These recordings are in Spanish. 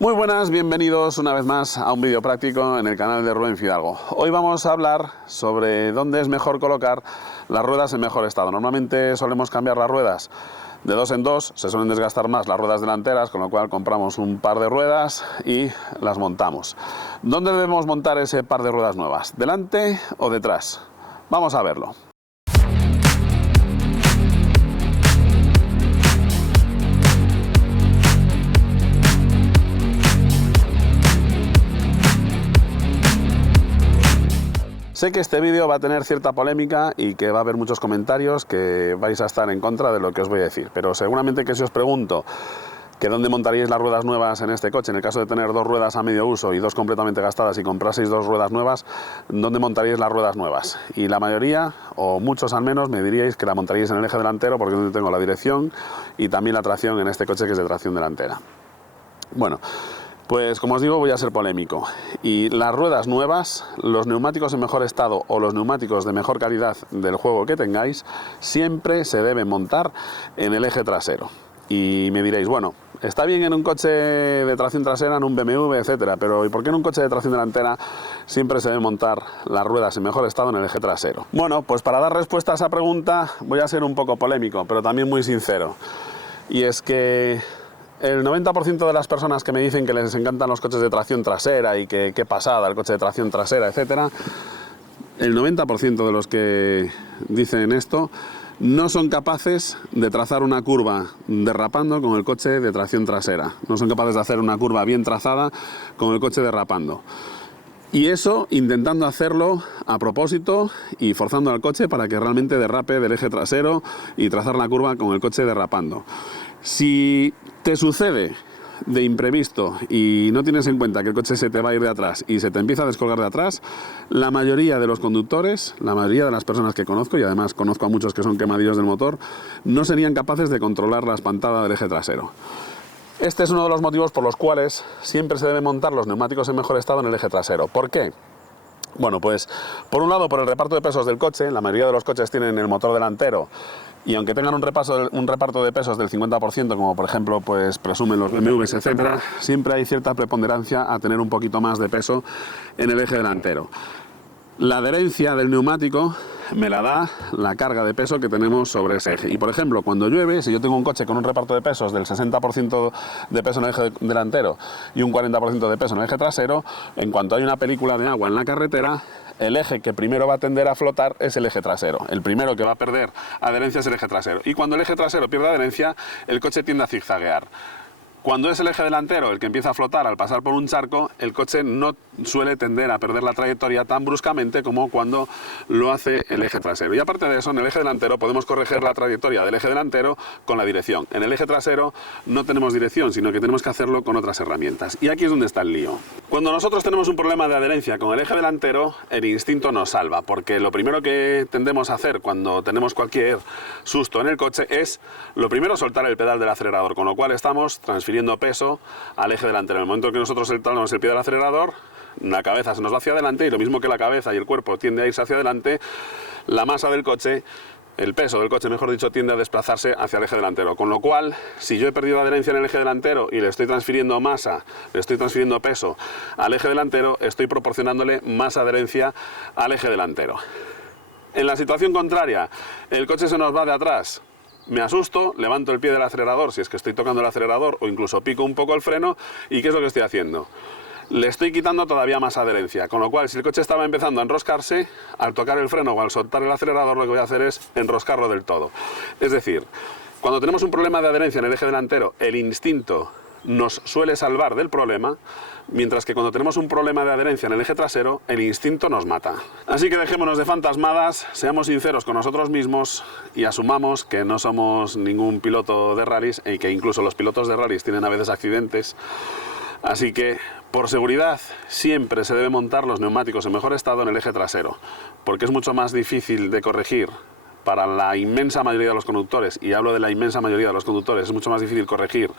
Muy buenas, bienvenidos una vez más a un vídeo práctico en el canal de Rubén Fidalgo. Hoy vamos a hablar sobre dónde es mejor colocar las ruedas en mejor estado. Normalmente solemos cambiar las ruedas de dos en dos, se suelen desgastar más las ruedas delanteras, con lo cual compramos un par de ruedas y las montamos. ¿Dónde debemos montar ese par de ruedas nuevas? ¿Delante o detrás? Vamos a verlo. Sé que este vídeo va a tener cierta polémica y que va a haber muchos comentarios que vais a estar en contra de lo que os voy a decir, pero seguramente que si os pregunto que dónde montaríais las ruedas nuevas en este coche, en el caso de tener dos ruedas a medio uso y dos completamente gastadas y compraseis dos ruedas nuevas, ¿dónde montaríais las ruedas nuevas? Y la mayoría, o muchos al menos, me diríais que la montaríais en el eje delantero porque es donde tengo la dirección y también la tracción en este coche que es de tracción delantera. Bueno, pues como os digo, voy a ser polémico. Y las ruedas nuevas, los neumáticos en mejor estado o los neumáticos de mejor calidad del juego que tengáis, siempre se deben montar en el eje trasero. Y me diréis, bueno, está bien en un coche de tracción trasera, en un BMW, etcétera, pero ¿y por qué en un coche de tracción delantera siempre se deben montar las ruedas en mejor estado en el eje trasero? Bueno, pues para dar respuesta a esa pregunta voy a ser un poco polémico, pero también muy sincero. Y es que el 90% de las personas que me dicen que les encantan los coches de tracción trasera y que qué pasada el coche de tracción trasera, etcétera, el 90% de los que dicen esto no son capaces de trazar una curva derrapando con el coche de tracción trasera. No son capaces de hacer una curva bien trazada con el coche derrapando. Y eso intentando hacerlo a propósito y forzando al coche para que realmente derrape del eje trasero y trazar la curva con el coche derrapando. Si te sucede de imprevisto y no tienes en cuenta que el coche se te va a ir de atrás y se te empieza a descolgar de atrás, la mayoría de los conductores, la mayoría de las personas que conozco, y además conozco a muchos que son quemadillos del motor, no serían capaces de controlar la espantada del eje trasero. Este es uno de los motivos por los cuales siempre se deben montar los neumáticos en mejor estado en el eje trasero. ¿Por qué? Bueno, pues por un lado por el reparto de pesos del coche. La mayoría de los coches tienen el motor delantero y aunque tengan un reparto de pesos del 50%, como por ejemplo pues presumen los BMWs, etcétera, siempre hay cierta preponderancia a tener un poquito más de peso en el eje delantero. La adherencia del neumático me la da la carga de peso que tenemos sobre ese eje. Y por ejemplo, cuando llueve, si yo tengo un coche con un reparto de pesos del 60% de peso en el eje delantero y un 40% de peso en el eje trasero, en cuanto hay una película de agua en la carretera, el eje que primero va a tender a flotar es el eje trasero. El primero que va a perder adherencia es el eje trasero. Y cuando el eje trasero pierde adherencia, el coche tiende a zigzaguear. Cuando es el eje delantero el que empieza a flotar al pasar por un charco, el coche no suele tender a perder la trayectoria tan bruscamente como cuando lo hace el eje trasero. Y aparte de eso, en el eje delantero podemos corregir la trayectoria del eje delantero con la dirección. En el eje trasero no tenemos dirección, sino que tenemos que hacerlo con otras herramientas. Y aquí es donde está el lío. Cuando nosotros tenemos un problema de adherencia con el eje delantero, el instinto nos salva, porque lo primero que tendemos a hacer cuando tenemos cualquier susto en el coche es, lo primero, soltar el pedal del acelerador, con lo cual estamos transfiriendo peso al eje delantero. En el momento que nosotros soltamos el pie del acelerador, la cabeza se nos va hacia adelante y lo mismo que la cabeza y el cuerpo tiende a irse hacia adelante, la masa del coche, el peso del coche, mejor dicho, tiende a desplazarse hacia el eje delantero. Con lo cual, si yo he perdido adherencia en el eje delantero y le estoy transfiriendo masa, le estoy transfiriendo peso al eje delantero, estoy proporcionándole más adherencia al eje delantero. En la situación contraria, el coche se nos va de atrás. Me asusto, levanto el pie del acelerador si es que estoy tocando el acelerador o incluso pico un poco el freno y ¿qué es lo que estoy haciendo? Le estoy quitando todavía más adherencia, con lo cual si el coche estaba empezando a enroscarse, al tocar el freno o al soltar el acelerador lo que voy a hacer es enroscarlo del todo. Es decir, cuando tenemos un problema de adherencia en el eje delantero, el instinto nos suele salvar del problema, mientras que cuando tenemos un problema de adherencia en el eje trasero, el instinto nos mata. Así que dejémonos de fantasmadas, seamos sinceros con nosotros mismos y asumamos que no somos ningún piloto de rallies y que incluso los pilotos de rallies tienen a veces accidentes. Así que, por seguridad, siempre se debe montar los neumáticos en mejor estado en el eje trasero, porque es mucho más difícil de corregir para la inmensa mayoría de los conductores, y hablo de la inmensa mayoría de los conductores, es mucho más difícil corregir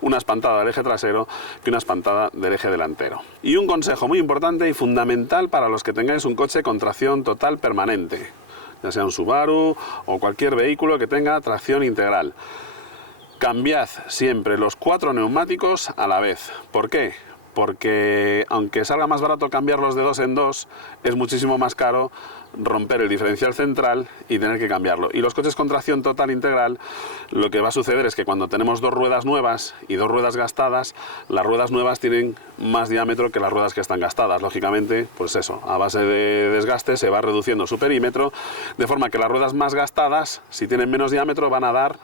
una espantada del eje trasero que una espantada del eje delantero. Y un consejo muy importante y fundamental para los que tengáis un coche con tracción total permanente, ya sea un Subaru o cualquier vehículo que tenga tracción integral. Cambiad siempre los 4 neumáticos a la vez. ¿Por qué? Porque aunque salga más barato cambiarlos de 2 en 2, es muchísimo más caro romper el diferencial central y tener que cambiarlo. Y los coches con tracción total integral, lo que va a suceder es que cuando tenemos 2 ruedas nuevas y 2 ruedas gastadas, las ruedas nuevas tienen más diámetro que las ruedas que están gastadas. Lógicamente, pues eso, a base de desgaste se va reduciendo su perímetro, de forma que las ruedas más gastadas, si tienen menos diámetro, van a dar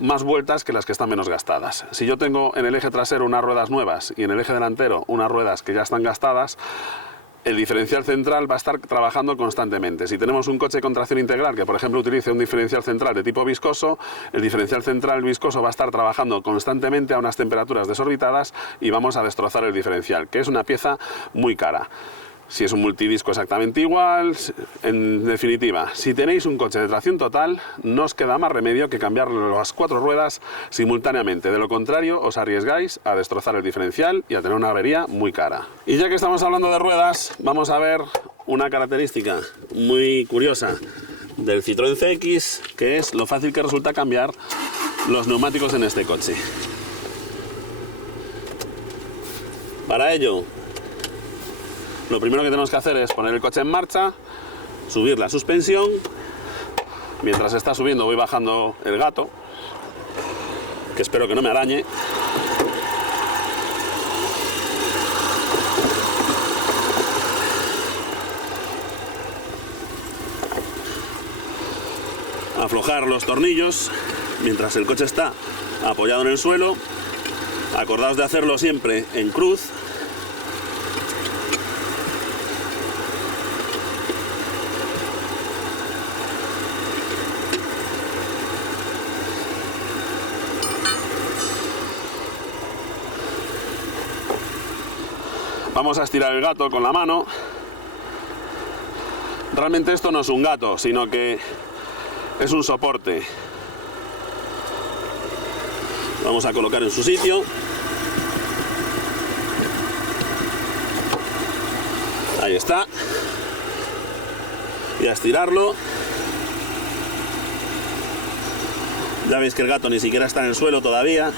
más vueltas que las que están menos gastadas. Si yo tengo en el eje trasero unas ruedas nuevas y en el eje delantero unas ruedas que ya están gastadas, el diferencial central va a estar trabajando constantemente. Si tenemos un coche con tracción integral que, por ejemplo, utilice un diferencial central de tipo viscoso, el diferencial central viscoso va a estar trabajando constantemente a unas temperaturas desorbitadas y vamos a destrozar el diferencial, que es una pieza muy cara. Si es un multidisco, exactamente igual. En definitiva, si tenéis un coche de tracción total, no os queda más remedio que cambiar las 4 ruedas simultáneamente. De lo contrario, os arriesgáis a destrozar el diferencial y a tener una avería muy cara. Y ya que estamos hablando de ruedas, vamos a ver una característica muy curiosa del Citroën CX, que es lo fácil que resulta cambiar los neumáticos en este coche. Para ello, lo primero que tenemos que hacer es poner el coche en marcha, subir la suspensión. Mientras está subiendo voy bajando el gato, que espero que no me arañe. Aflojar los tornillos mientras el coche está apoyado en el suelo. Acordaos de hacerlo siempre en cruz. Vamos a estirar el gato con la mano. Realmente esto no es un gato, sino que es un soporte. Vamos a colocar en su sitio. Ahí está. Y a estirarlo. Ya veis que el gato ni siquiera está en el suelo todavía.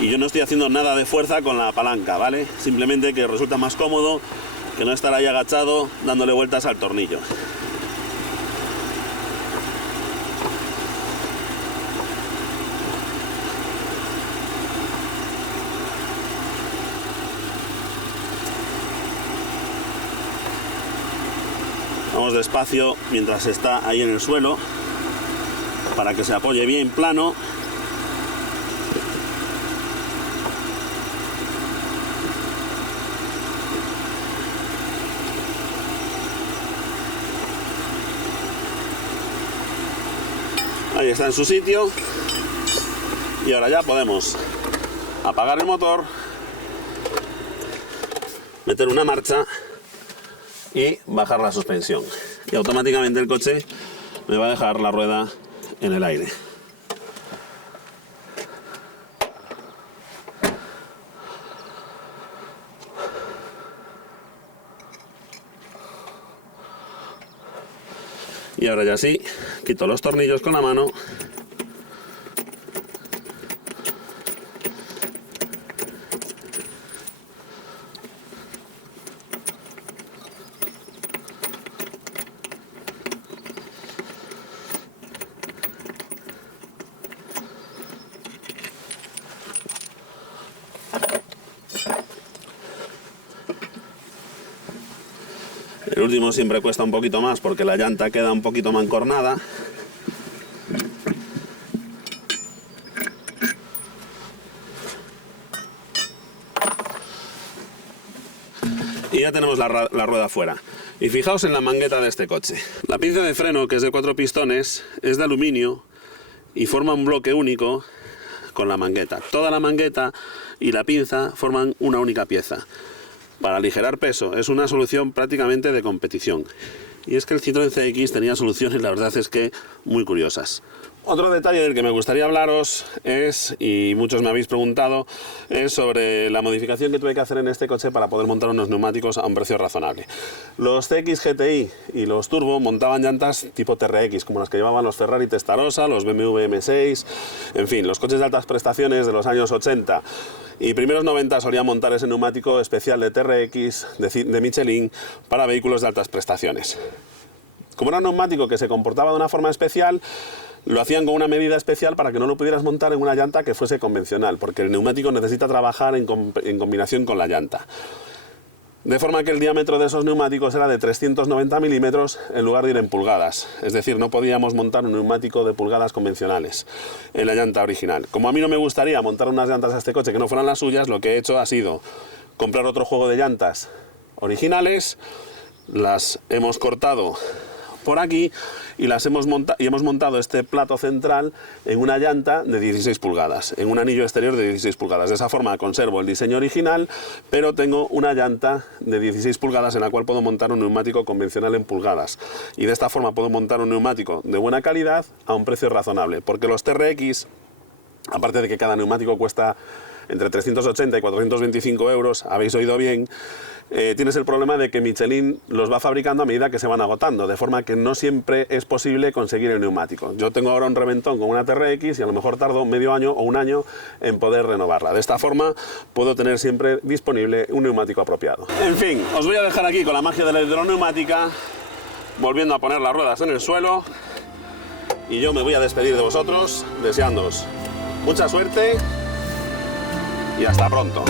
Y yo no estoy haciendo nada de fuerza con la palanca, ¿vale? Simplemente que resulta más cómodo que no estar ahí agachado dándole vueltas al tornillo. Vamos despacio mientras está ahí en el suelo para que se apoye bien plano. Ahí está en su sitio. Y ahora ya podemos apagar el motor, meter una marcha y bajar la suspensión. Y automáticamente el coche me va a dejar la rueda en el aire. Y ahora ya sí, quito los tornillos con la mano. El último siempre cuesta un poquito más porque la llanta queda un poquito mancornada. Y ya tenemos la rueda fuera. Y fijaos en la mangueta de este coche. La pinza de freno, que es de 4 pistones, es de aluminio y forma un bloque único con la mangueta. Toda la mangueta y la pinza forman una única pieza. Para aligerar peso, es una solución prácticamente de competición. Y es que el Citroën CX tenía soluciones, la verdad es que muy curiosas. Otro detalle del que me gustaría hablaros es, y muchos me habéis preguntado, es sobre la modificación que tuve que hacer en este coche para poder montar unos neumáticos a un precio razonable. Los CX GTI y los Turbo montaban llantas tipo TRX, como las que llevaban los Ferrari Testarossa, los BMW M6, en fin, los coches de altas prestaciones de los años 80 y primeros 90 solían montar ese neumático especial de TRX, de Michelin, para vehículos de altas prestaciones. Como era un neumático que se comportaba de una forma especial, lo hacían con una medida especial para que no lo pudieras montar en una llanta que fuese convencional, porque el neumático necesita trabajar en combinación con la llanta. De forma que el diámetro de esos neumáticos era de 390 milímetros en lugar de ir en pulgadas. Es decir, no podíamos montar un neumático de pulgadas convencionales en la llanta original. Como a mí no me gustaría montar unas llantas a este coche que no fueran las suyas, lo que he hecho ha sido comprar otro juego de llantas originales, las hemos cortado por aquí y hemos montado este plato central en una llanta de 16 pulgadas, en un anillo exterior de 16 pulgadas. De esa forma conservo el diseño original, pero tengo una llanta de 16 pulgadas en la cual puedo montar un neumático convencional en pulgadas. Y de esta forma puedo montar un neumático de buena calidad a un precio razonable, porque los TRX, aparte de que cada neumático cuesta entre 380 y 425 euros, habéis oído bien, tienes el problema de que Michelin los va fabricando a medida que se van agotando, de forma que no siempre es posible conseguir el neumático. Yo tengo ahora un reventón con una TRX y a lo mejor tardo medio año o un año en poder renovarla. De esta forma puedo tener siempre disponible un neumático apropiado. En fin, os voy a dejar aquí con la magia de la hidroneumática, volviendo a poner las ruedas en el suelo, y yo me voy a despedir de vosotros deseándoos mucha suerte y hasta pronto.